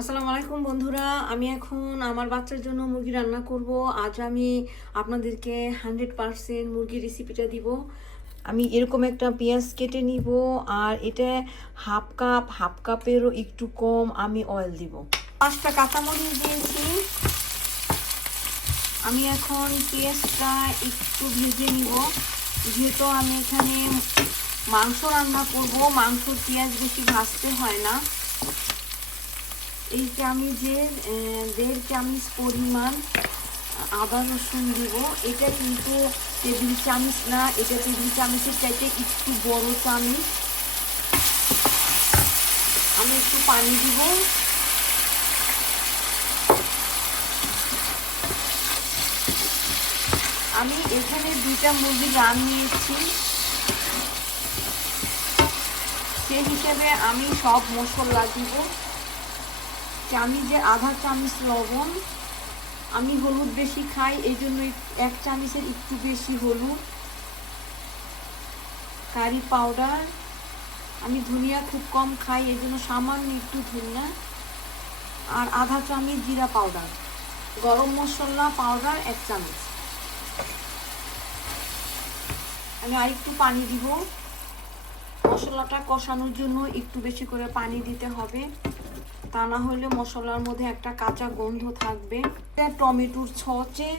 আসসালামু আলাইকুম বন্ধুরা, আমি এখন আমার বাচ্চার জন্য মুরগি রান্না করব। আজ আমি আপনাদেরকে 100% মুরগি রেসিপিটা দিব। আমি এরকম একটা পেঁয়াজ কেটে নিব, আর এটা হাফ কাপেরও একটু কম আমি অয়েল দিব। 5টা কাঁচামরিচ দিয়েছি। আমি এখন পেঁয়াজটা একটু ভেজে নিব, যেহেতু আমি এখানে মাংস রান্না করব। মাংসর পেঁয়াজ বেশি ভাজতে হয় না। এই চামচে 1.5 চামচ পরিমাণ আদা রসুন দিব। এটা কিন্তু টেবিল চামচ না, এটা টেবিল চামচের চাইতে একটু বড় চামচ। আমি একটু পানি দিব। আমি এখানে 2টা মুরগির রান নিয়েছি, সেই হিসেবে আমি সব মশলা দিব। চামচে আধা চামচ লবণ। আমি হলুদ বেশি খাই, এই জন্য 1 চামচের একটু বেশি হলুদ। Curry powder. আমি ধনিয়া খুব কম খাই, এই জন্য সামান্য একটু ধনিয়া। আর আধা চামচ জিরা পাউডার। গরম মশলা পাউডার 1 চামচ। আমি আর একটু পানি দিব। মশলাটা কষানোর জন্য একটু বেশি করে পানি দিতে হবে, তা না হলে মশলার মধ্যে একটা কাঁচা গন্ধ থাকবে। টমেটোর ছচে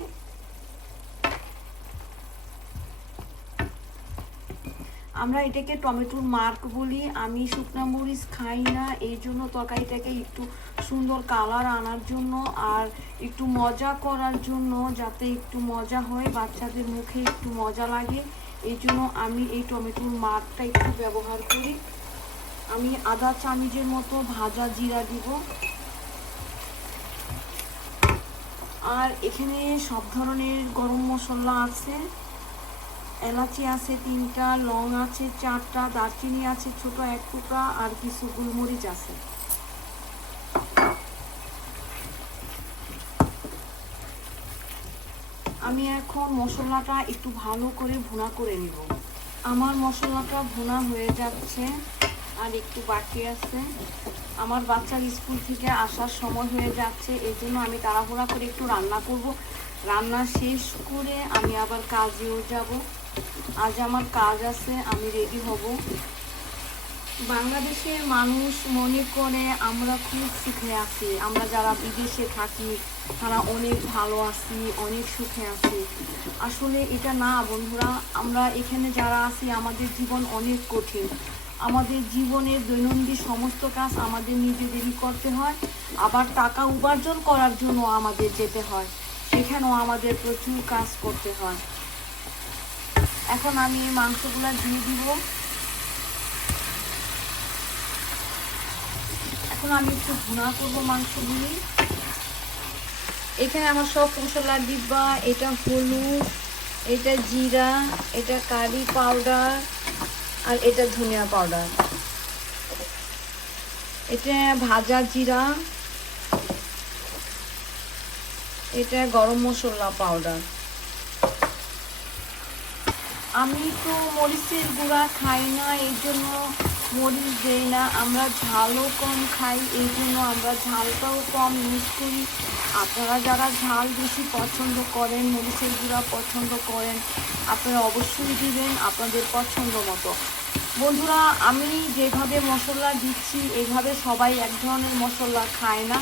আমরা এটাকে টমেটোর মার্ক বলি। আমি শুকনো মরিচ খাই না, এই জন্য তরকারিটাকে একটু সুন্দর কালার আনার জন্য আর একটু মজা করার জন্য, যাতে একটু মজা হয়, বাচ্চাদের মুখে একটু মজা লাগে, এই জন্য আমি এই টমেটোর মার্কটা একটু ব্যবহার করি। আমি আধা চামচের মতো ভাজা জিরা দিব। আর এখানে সব ধরনের গরম মশলা আছে। এলাচি আছে 3টা, লং আছে 4টা, দারচিনি আছে ছোট 1 টুকরা, আর কিছু গোলমরিচ আছে। আমি এখন মশলাটা একটু ভালো করে ভুনা করে নিব। আমার মশলাটা ভুনা হয়ে যাচ্ছে, আর একটু বাকি আছে। আমার বাচ্চার স্কুল থেকে আসার সময় হয়ে যাচ্ছে, এই জন্য আমি তাড়াহুড়া করে একটু রান্না করব। রান্না শেষ করে আমি আবার কাজেও যাব। আজ আমার কাজ আছে, আমি রেডি হব। বাংলাদেশের মানুষ মনে করে আমরা খুব সুখে আছি, আমরা যারা বিদেশে থাকি তারা অনেক ভালো আছি, অনেক সুখে আছি। আসলে এটা না বন্ধুরা, আমরা এখানে যারা আছি আমাদের জীবন অনেক কঠিন। আমাদের জীবনের দৈনন্দিন সমস্ত কাজ আমাদের নিজেদেরই করতে হয়, আবার টাকা উপার্জন করার জন্য আমাদের যেতে হয়, সেখানেও আমাদের প্রচুর কাজ করতে হয়। এখন আমি এই মাংসগুলো দিয়ে দিব। এখন আমি একটু ভুনা করবো মাংসগুলি। এখানে আমার সব মশলা দিবা। এটা হলুদ, এটা জিরা, এটা কারি পাউডার, আর এটা ধনিয়া পাউডার। এটা ভাজা জিরা, এটা গরম মশলা পাউডার। আমি তো মরিচের গুঁড়া খাই না, এই জন্য মরিচ দেই না। আমরা ঝালও কম খাই, এই জন্য আমরা ঝালটাও কম ইউজ করি। আপনারা যারা ঝাল বেশি পছন্দ করেন, মরিচের গুঁড়া পছন্দ করেন, আপনারা অবশ্যই দিবেন আপনাদের পছন্দ মতো। বন্ধুরা, আমি যেভাবে মশলা দিচ্ছি এইভাবে সবাই এক ধরনের মশলা খায় না।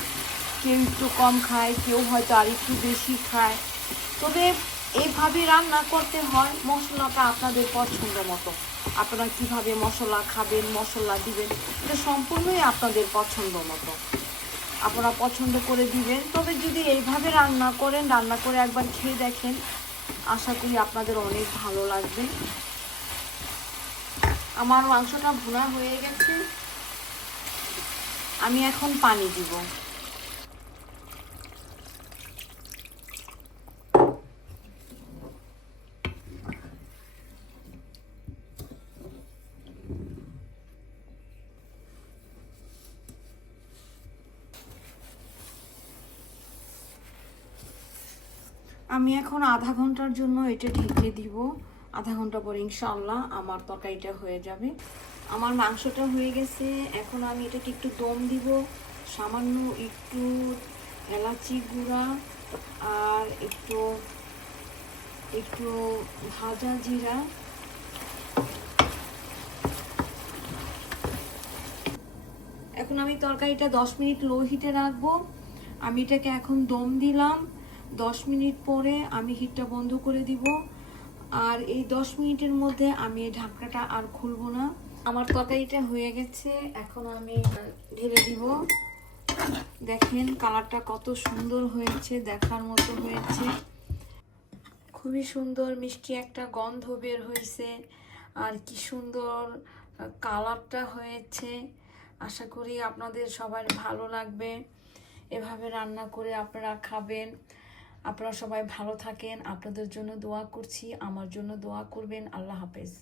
কেউ একটু কম খায়, কেউ হয়তো আর একটু বেশি খায়। তবে এইভাবে রান্না করতে হয়, মশলাটা আপনাদের পছন্দ মতো। আপনারা কিভাবে মশলা খাবেন, মশলা দিবেন, এটা সম্পূর্ণই আপনাদের পছন্দ মতো, আপনারা পছন্দ করে দিবেন। তবে যদি এইভাবে রান্না করেন, রান্না করে একবার খেয়ে দেখেন, আশা করি আপনাদের অনেক ভালো লাগবে। আমার মাংসটা ভুনা হয়ে গেছে, আমি এখন পানি দিব। আমি এখন আধা ঘন্টার জন্য এটা ঢেকে দিব। আধা ঘন্টা পরে ইনশাআল্লাহ আমার তরকারিটা হয়ে যাবে। আমার মাংসটা হয়ে গেছে, এখন আমি এটাকে একটু দম দিব। সামান্য একটু এলাচি গুঁড়া আর একটু একটু ভাজা জিরা। এখন আমি তরকারিটা 10 মিনিট লো হিটে রাখবো। আমি এটাকে এখন দম দিলাম। 10 মিনিট পরে আমি হিটটা বন্ধ করে দিব। আর এই 10 মিনিটের মধ্যে আমি এই ঢাকনাটা আর খুলবো না। আমার তরকারিটা হয়ে গেছে, এখন আমি ঢেলে দিব। দেখেন কালারটা কত সুন্দর হয়েছে, দেখার মতো হয়েছে। খুবই সুন্দর মিষ্টি একটা গন্ধ বের হয়েছে, আর কি সুন্দর কালারটা হয়েছে। আশা করি আপনাদের সবার ভালো লাগবে। এভাবে রান্না করে আপনারা খাবেন। আপনারা সবাই ভালো থাকেন, আপনাদের জন্য দোয়া করছি, আমার জন্য দোয়া করবেন। আল্লাহ হাফেজ।